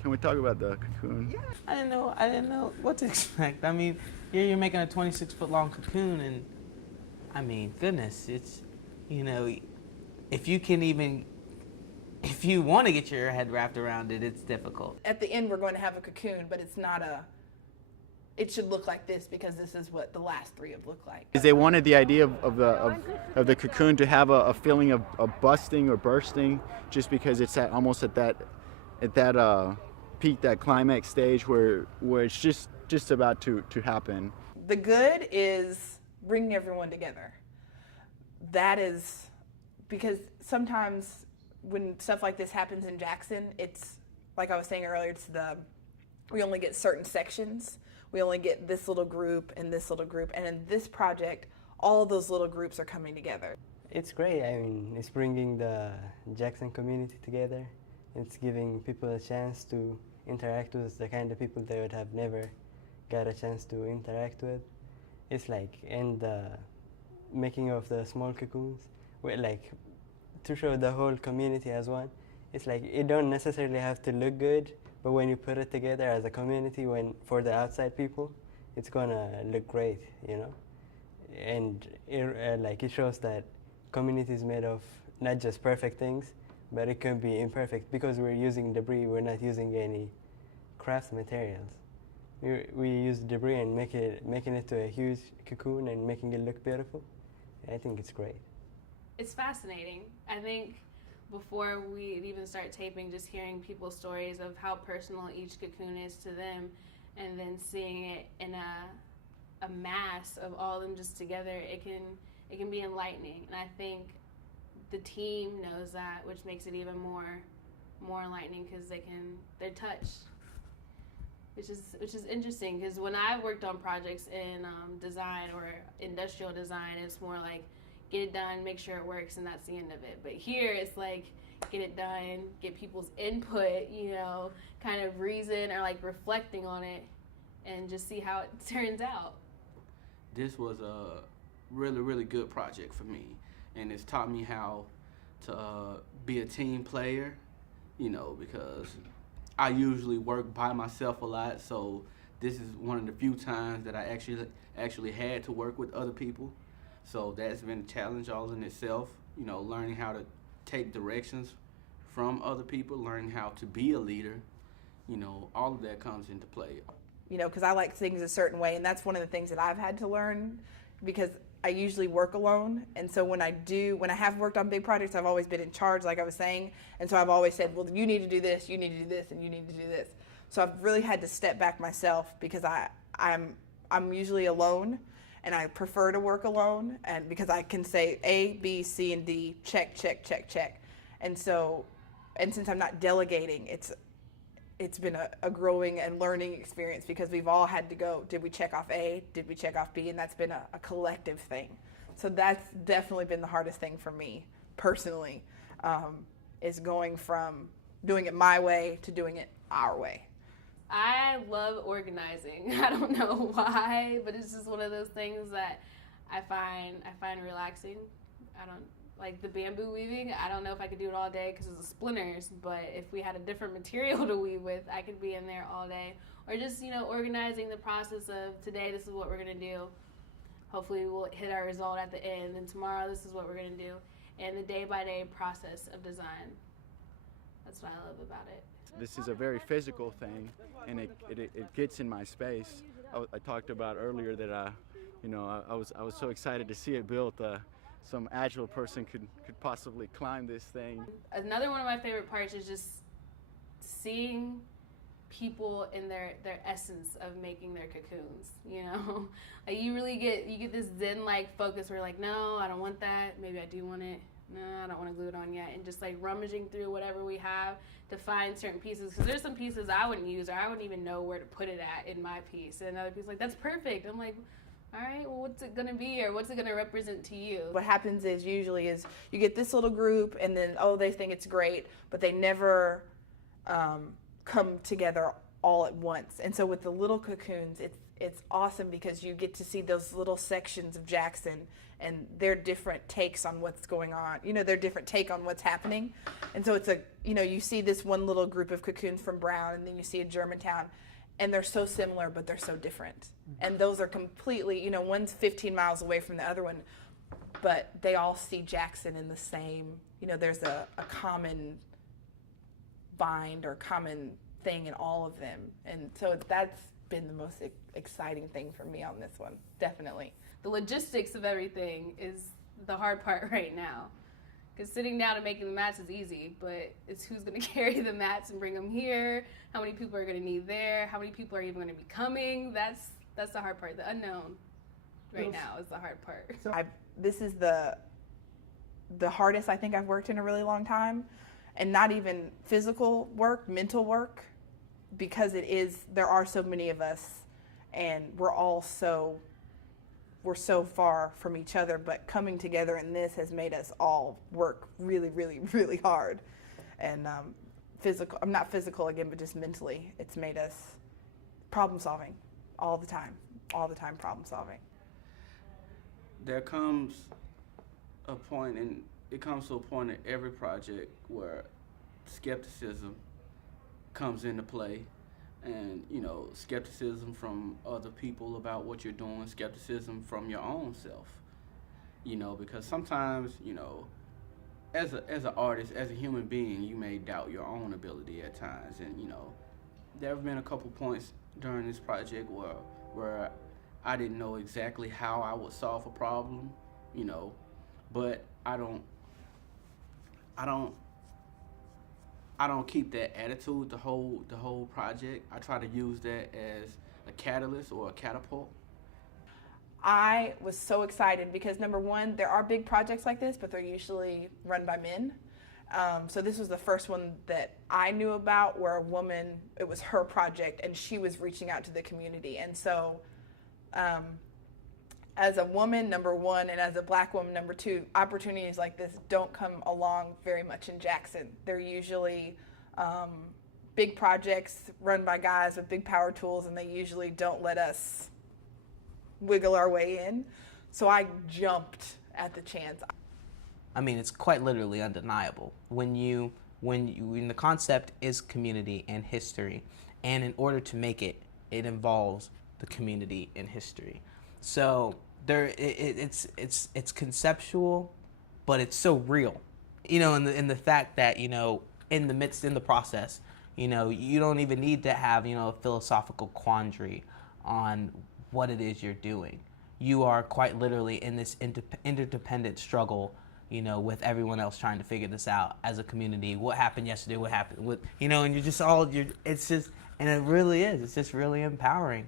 Can we talk about the cocoon? Yeah. I didn't know what to expect. I mean, you're making a 26-foot long cocoon, and I mean, goodness, it's, you know, if you want to get your head wrapped around it, it's difficult. At the end, we're going to have a cocoon, but it's not it should look like this because this is what the last three have looked like. They wanted the idea of the cocoon to have a feeling of busting or bursting, just because it's almost at that peak, that climax stage where it's just about to happen. The good is bringing everyone together. That is because sometimes when stuff like this happens in Jackson, it's like I was saying earlier, we only get certain sections. We only get this little group and this little group, and in this project, all of those little groups are coming together. It's great. I mean, it's bringing the Jackson community together. It's giving people a chance to interact with the kind of people they would have never got a chance to interact with. It's like, and the making of the small cocoons, like to show the whole community as one. It's like, it don't necessarily have to look good, but when you put it together as a community, for the outside people, it's gonna look great, you know. And it shows that community is made of not just perfect things, but it can be imperfect because we're using debris. We're not using any craft materials. We use debris and making it to a huge cocoon and making it look beautiful. I think it's great. It's fascinating. I think before we even start taping, just hearing people's stories of how personal each cocoon is to them, and then seeing it in a mass of all of them just together, it can be enlightening. And I think the team knows that, which makes it even more enlightening because they're touched. Which is interesting, because when I worked on projects in design or industrial design, it's more like get it done, make sure it works, and that's the end of it. But here it's like get it done, get people's input, you know, kind of reason or like reflecting on it, and just see how it turns out. This was a really, really good project for me, and it's taught me how to be a team player, you know, because I usually work by myself a lot, so this is one of the few times that I actually had to work with other people. So that's been a challenge all in itself, you know, learning how to take directions from other people, learning how to be a leader, you know, all of that comes into play. You know, because I like things a certain way, and that's one of the things that I've had to learn, because I usually work alone, and so when I have worked on big projects, I've always been in charge, like I was saying, and so I've always said, well, you need to do this, you need to do this, and you need to do this. So I've really had to step back myself, because I'm usually alone, and I prefer to work alone, and because I can say A, B, C, and D, check, check, check, check. And so, and since I'm not delegating, it's been a growing and learning experience, because we've all had to go, did we check off A, did we check off B, and that's been a collective thing. So that's definitely been the hardest thing for me personally, is going from doing it my way to doing it our way. I love organizing. I don't know why, but it's just one of those things that I find relaxing. I don't like the bamboo weaving. I don't know if I could do it all day because of the splinters, but if we had a different material to weave with, I could be in there all day. Or just, you know, organizing the process of today, this is what we're gonna do. Hopefully we'll hit our result at the end, and tomorrow this is what we're gonna do. And the day-by-day process of design. That's what I love about it. This is a very physical thing, and it gets in my space. I talked about earlier that I was so excited to see it built. Some agile person could possibly climb this thing. Another one of my favorite parts is just seeing people in their essence of making their cocoons. You know, like you get this zen-like focus where you're like, no, I don't want that. Maybe I do want it. No, I don't want to glue it on yet. And just like rummaging through whatever we have to find certain pieces. Because there's some pieces I wouldn't use, or I wouldn't even know where to put it at in my piece. And other people's like, that's perfect. I'm like, all right, well, what's it going to be, or what's it going to represent to you? What happens is usually is you get this little group, and then, oh, they think it's great, but they never come together all at once. And so with the little cocoons, it's awesome because you get to see those little sections of Jackson and their different takes on what's going on, their different take on what's happening. And so it's you see this one little group of cocoons from Brown, and then you see a Germantown, and they're so similar, but they're so different. And those are completely, one's 15 miles away from the other one, but they all see Jackson in the same, there's a common bind or common thing in all of them. And so that's been the most exciting thing for me on this one, definitely. The logistics of everything is the hard part right now. Because sitting down and making the mats is easy, but it's who's going to carry the mats and bring them here, how many people are going to need there, how many people are even going to be coming. That's the hard part. The unknown right now is the hard part. So this is the hardest I think I've worked in a really long time, and not even physical work, mental work, because there are so many of us, and we're so far from each other, but coming together in this has made us all work really, really, really hard. And I'm not physical again, but just mentally, it's made us problem solving all the time problem solving. There comes a point, and it comes to a point in every project where skepticism comes into play. And, skepticism from other people about what you're doing, skepticism from your own self, because sometimes, as an artist, as a human being, you may doubt your own ability at times. And, there have been a couple points during this project where I didn't know exactly how I would solve a problem, but I don't keep that attitude the whole project. I try to use that as a catalyst or a catapult. I was so excited because, number one, there are big projects like this, but they're usually run by men. So this was the first one that I knew about where a woman, it was her project, and she was reaching out to the community. And so as a woman, number one, and as a black woman, number two, opportunities like this don't come along very much in Jackson. They're usually big projects run by guys with big power tools, and they usually don't let us wiggle our way in. So I jumped at the chance. I mean, it's quite literally undeniable. When the concept is community and history, and in order to make it, it involves the community and history. So it's conceptual, but it's so real, in the fact that, in the process, you don't even need to have, a philosophical quandary on what it is you're doing. You are quite literally in this interdependent struggle, with everyone else trying to figure this out as a community. What happened yesterday? What happened with, and you're just and it really is. It's just really empowering.